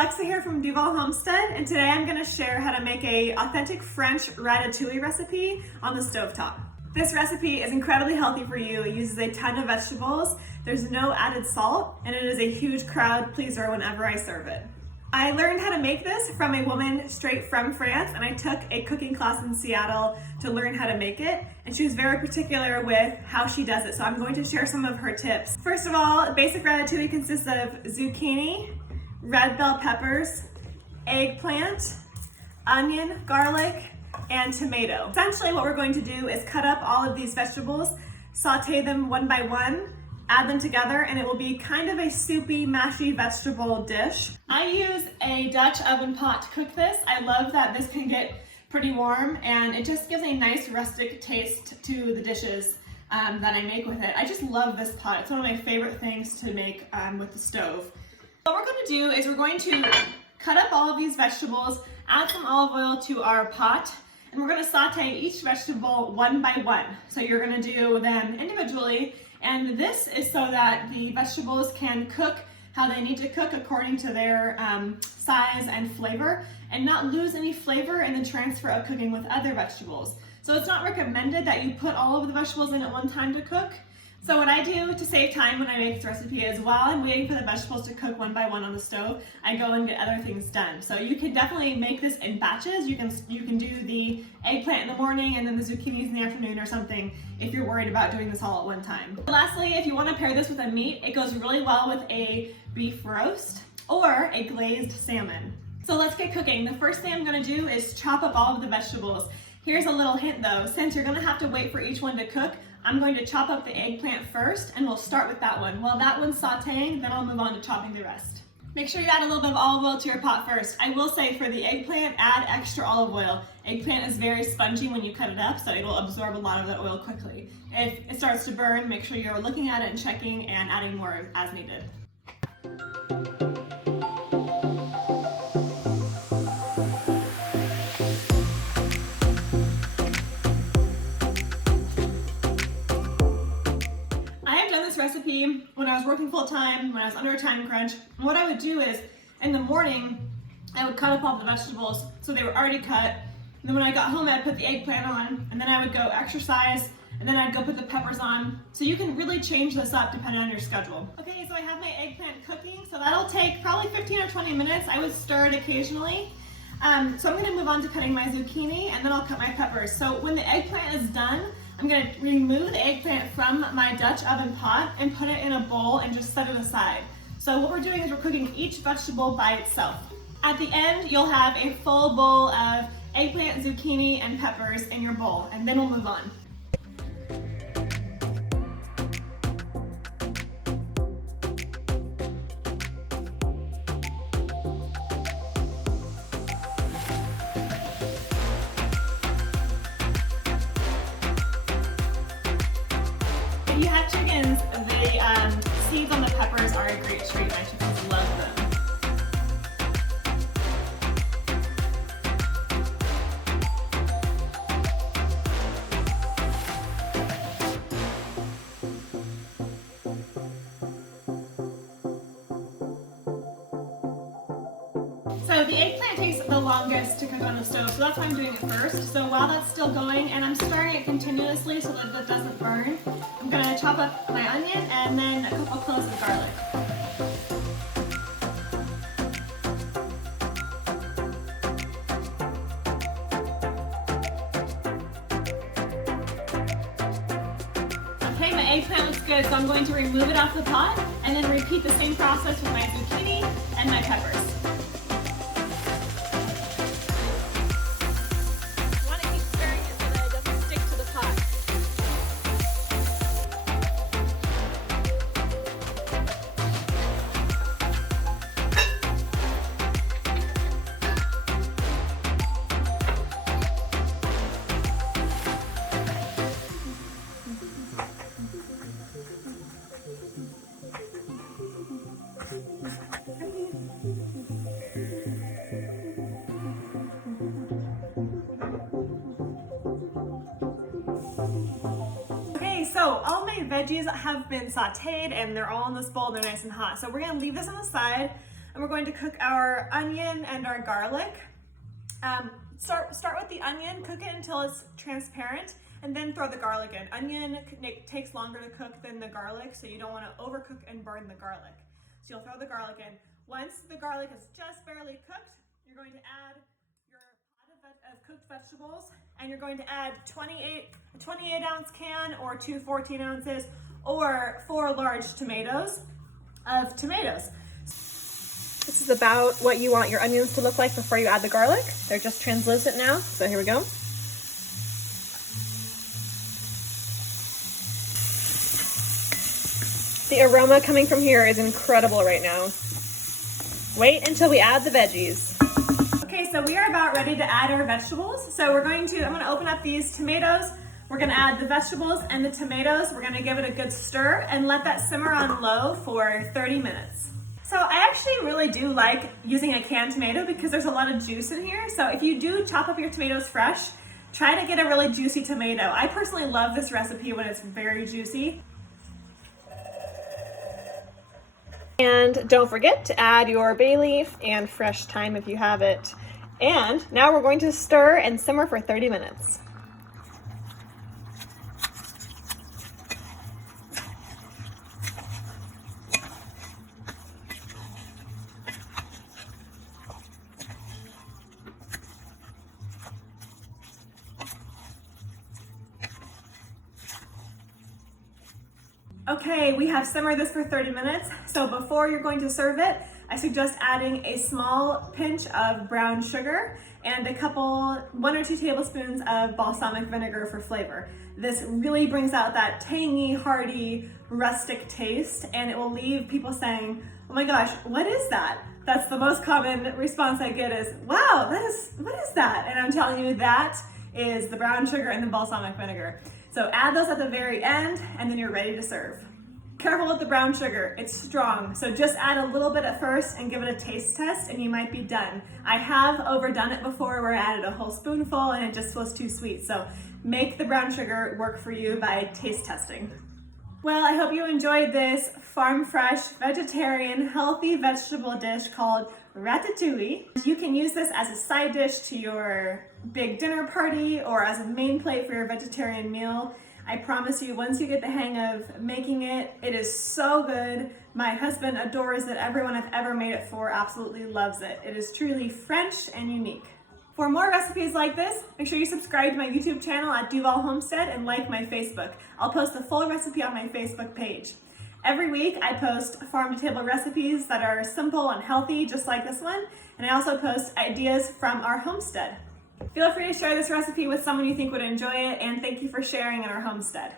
Alexa here from Duvall Homestead, and today I'm going to share how to make a authentic French ratatouille recipe on the stovetop. This recipe is incredibly healthy for you. It uses a ton of vegetables, there's no added salt, and it is a huge crowd pleaser whenever I serve it. I learned how to make this from a woman straight from France, and I took a cooking class in Seattle to learn how to make it, and she was very particular with how she does it, so I'm going to share some of her tips. First of all, basic ratatouille consists of zucchini, red bell peppers, eggplant, onion, garlic, and tomato. Essentially what we're going to do is cut up all of these vegetables, saute them one by one, add them together, and it will be kind of a soupy, mashy vegetable dish. I use a Dutch oven pot to cook this. I love that this can get pretty warm, and it just gives a nice rustic taste to the dishes that I make with it. I just love this pot. It's one of my favorite things to make with the stove. What we're going to do is we're going to cut up all of these vegetables, add some olive oil to our pot, and we're going to saute each vegetable one by one. So you're going to do them individually, and this is so that the vegetables can cook how they need to cook according to their size and flavor, and not lose any flavor in the transfer of cooking with other vegetables. So it's not recommended that you put all of the vegetables in at one time to cook. So what I do to save time when I make this recipe is while I'm waiting for the vegetables to cook one by one on the stove, I go and get other things done. So you can definitely make this in batches. You can do the eggplant in the morning and then the zucchinis in the afternoon or something if you're worried about doing this all at one time. Lastly, if you want to pair this with a meat, it goes really well with a beef roast or a glazed salmon. So let's get cooking. The first thing I'm going to do is chop up all of the vegetables. Here's a little hint though, since you're going to have to wait for each one to cook, I'm going to chop up the eggplant first, and we'll start with that one. While that one's sauteing, then I'll move on to chopping the rest. Make sure you add a little bit of olive oil to your pot first. I will say for the eggplant, add extra olive oil. Eggplant is very spongy when you cut it up, so it'll absorb a lot of the oil quickly. If it starts to burn, make sure you're looking at it and checking and adding more as needed. Recipe when I was working full-time, when I was under a time crunch. And what I would do is in the morning I would cut up all the vegetables so they were already cut, and then when I got home I'd put the eggplant on, and then I would go exercise, and then I'd go put the peppers on. So you can really change this up depending on your schedule. Okay, so I have my eggplant cooking, so that'll take probably 15 or 20 minutes. I would stir it occasionally. So I'm going to move on to cutting my zucchini, and then I'll cut my peppers. So when the eggplant is done, I'm going to remove the eggplant from my Dutch oven pot and put it in a bowl and just set it aside. So what we're doing is we're cooking each vegetable by itself. At the end, you'll have a full bowl of eggplant, zucchini, and peppers in your bowl, and then we'll move on. If you have chickens, the seeds on the peppers are a great treat. My chickens love them. So the eggplant takes the longest to cook on the stove, so that's why I'm doing it first. So while that's still going, and I'm stirring it continuously so that it doesn't burn, I'm going to chop up my onion and then a couple cloves of garlic. Okay, my eggplant looks good, so I'm going to remove it off the pot and then repeat the same process with my zucchini and my peppers. So all my veggies have been sauteed and they're all in this bowl, they're nice and hot. So we're gonna leave this on the side. and we're going to cook our onion and our garlic. Start with the onion, cook it until it's transparent, and then throw the garlic in. Onion takes longer to cook than the garlic, so you don't want to overcook and burn the garlic. So you'll throw the garlic in. Once the garlic is just barely cooked, you're going to add your pot of cooked vegetables, and you're going to add a 28 ounce can or 2 14 ounces or 4 large tomatoes of tomatoes. This is about what you want your onions to look like before you add the garlic. They're just translucent now, so here we go. The aroma coming from here is incredible right now. Wait until we add the veggies. Okay, so we are about ready to add our vegetables. So I'm gonna open up these tomatoes. We're gonna add the vegetables and the tomatoes. We're gonna give it a good stir and let that simmer on low for 30 minutes. So I actually really do like using a canned tomato because there's a lot of juice in here. So if you do chop up your tomatoes fresh, try to get a really juicy tomato. I personally love this recipe when it's very juicy. And don't forget to add your bay leaf and fresh thyme if you have it. And now we're going to stir and simmer for 30 minutes. Okay, we have simmered this for 30 minutes. So before you're going to serve it, I suggest adding a small pinch of brown sugar and 1 or 2 tablespoons of balsamic vinegar for flavor. This really brings out that tangy, hearty, rustic taste, and it will leave people saying, oh my gosh, what is that? That's the most common response I get is, wow, what is that? And I'm telling you, that is the brown sugar and the balsamic vinegar. So add those at the very end, and then you're ready to serve. Careful with the brown sugar, it's strong. So just add a little bit at first and give it a taste test and you might be done. I have overdone it before where I added a whole spoonful and it just was too sweet. So make the brown sugar work for you by taste testing. Well, I hope you enjoyed this farm fresh, vegetarian, healthy vegetable dish called ratatouille. You can use this as a side dish to your big dinner party or as a main plate for your vegetarian meal. I promise you, once you get the hang of making it, it is so good. My husband adores it. Everyone I've ever made it for absolutely loves it. It is truly French and unique. For more recipes like this, make sure you subscribe to my YouTube channel at Duvall Homestead and like my Facebook. I'll post the full recipe on my Facebook page. Every week I post farm-to-table recipes that are simple and healthy, just like this one, and I also post ideas from our homestead. Feel free to share this recipe with someone you think would enjoy it, and thank you for sharing in our homestead.